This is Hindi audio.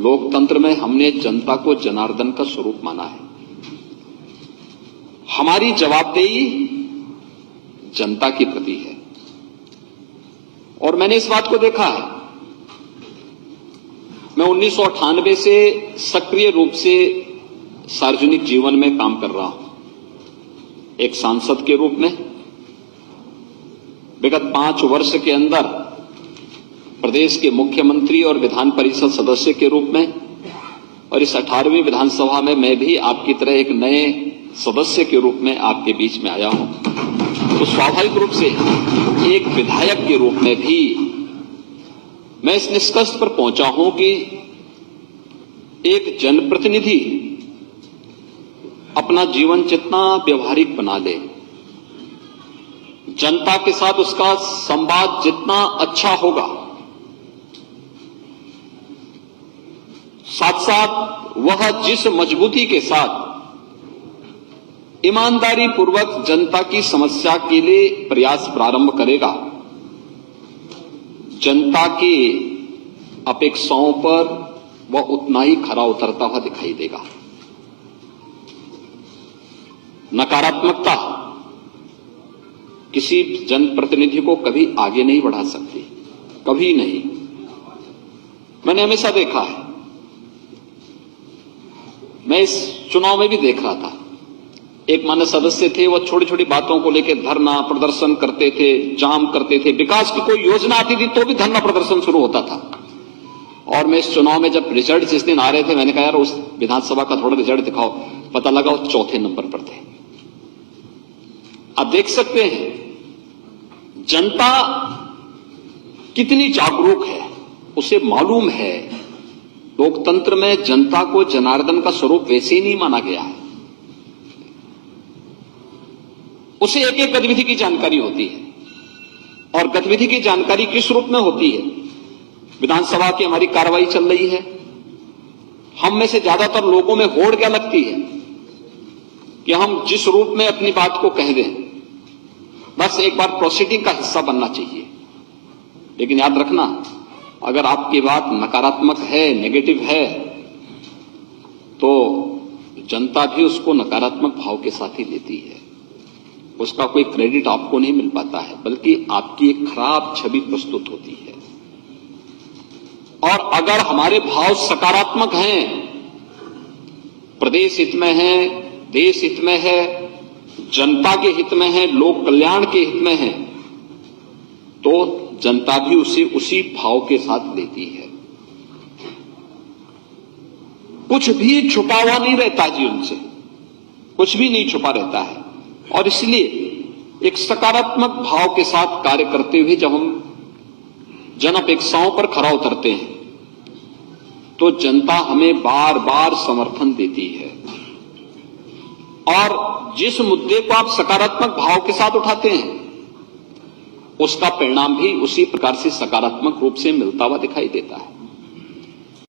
लोकतंत्र में हमने जनता को जनार्दन का स्वरूप माना है। हमारी जवाबदेही जनता के प्रति है और मैंने इस बात को देखा है। मैं 1998 से सक्रिय रूप से सार्वजनिक जीवन में काम कर रहा हूं, एक सांसद के रूप में। विगत 5 वर्ष के अंदर प्रदेश के मुख्यमंत्री और विधान परिषद सदस्य के रूप में, और इस 18वीं विधानसभा में मैं भी आपकी तरह एक नए सदस्य के रूप में आपके बीच में आया हूं। तो स्वाभाविक रूप से एक विधायक के रूप में भी मैं इस निष्कर्ष पर पहुंचा हूं कि एक जनप्रतिनिधि अपना जीवन जितना व्यवहारिक बना ले, जनता के साथ उसका संवाद जितना अच्छा होगा, साथ साथ वह जिस मजबूती के साथ ईमानदारी पूर्वक जनता की समस्या के लिए प्रयास प्रारंभ करेगा, जनता की अपेक्षाओं पर वह उतना ही खरा उतरता हुआ दिखाई देगा। नकारात्मकता किसी जनप्रतिनिधि को कभी आगे नहीं बढ़ा सकती, कभी नहीं। मैंने हमेशा देखा है, मैं इस चुनाव में भी देख रहा था, एक मान्य सदस्य थे, वो छोटी छोटी बातों को लेकर धरना प्रदर्शन करते थे, जाम करते थे। विकास की कोई योजना आती थी तो भी धरना प्रदर्शन शुरू होता था। और मैं इस चुनाव में जब रिजल्ट जिस दिन आ रहे थे, मैंने कहा यार उस विधानसभा का थोड़ा रिजल्ट दिखाओ। पता लगा वो 4थे नंबर पर थे। आप देख सकते हैं जनता कितनी जागरूक है, उसे मालूम है लोकतंत्र में जनता को जनार्दन का स्वरूप वैसे ही नहीं माना गया है। उसे एक एक गतिविधि की जानकारी होती है और गतिविधि की जानकारी किस रूप में होती है। विधानसभा की हमारी कार्रवाई चल रही है, हम में से ज्यादातर लोगों में होड़ क्या लगती है कि हम जिस रूप में अपनी बात को कह दें, बस एक बार प्रोसीडिंग का हिस्सा बनना चाहिए। लेकिन याद रखना, अगर आपकी बात नकारात्मक है, नेगेटिव है, तो जनता भी उसको नकारात्मक भाव के साथ ही लेती है। उसका कोई क्रेडिट आपको नहीं मिल पाता है, बल्कि आपकी एक खराब छवि प्रस्तुत होती है। और अगर हमारे भाव सकारात्मक हैं, प्रदेश हित में है, देश हित में है, जनता के हित में है, लोक कल्याण के हित में है, तो जनता भी उसे उसी भाव के साथ लेती है। कुछ भी छुपा हुआ नहीं रहता जी, उनसे कुछ भी नहीं छुपा रहता है। और इसलिए एक सकारात्मक भाव के साथ कार्य करते हुए जब हम जन अपेक्षाओं पर खरा उतरते हैं, तो जनता हमें बार बार समर्थन देती है। और जिस मुद्दे को आप सकारात्मक भाव के साथ उठाते हैं, उसका परिणाम भी उसी प्रकार से सकारात्मक रूप से मिलता हुआ दिखाई देता है।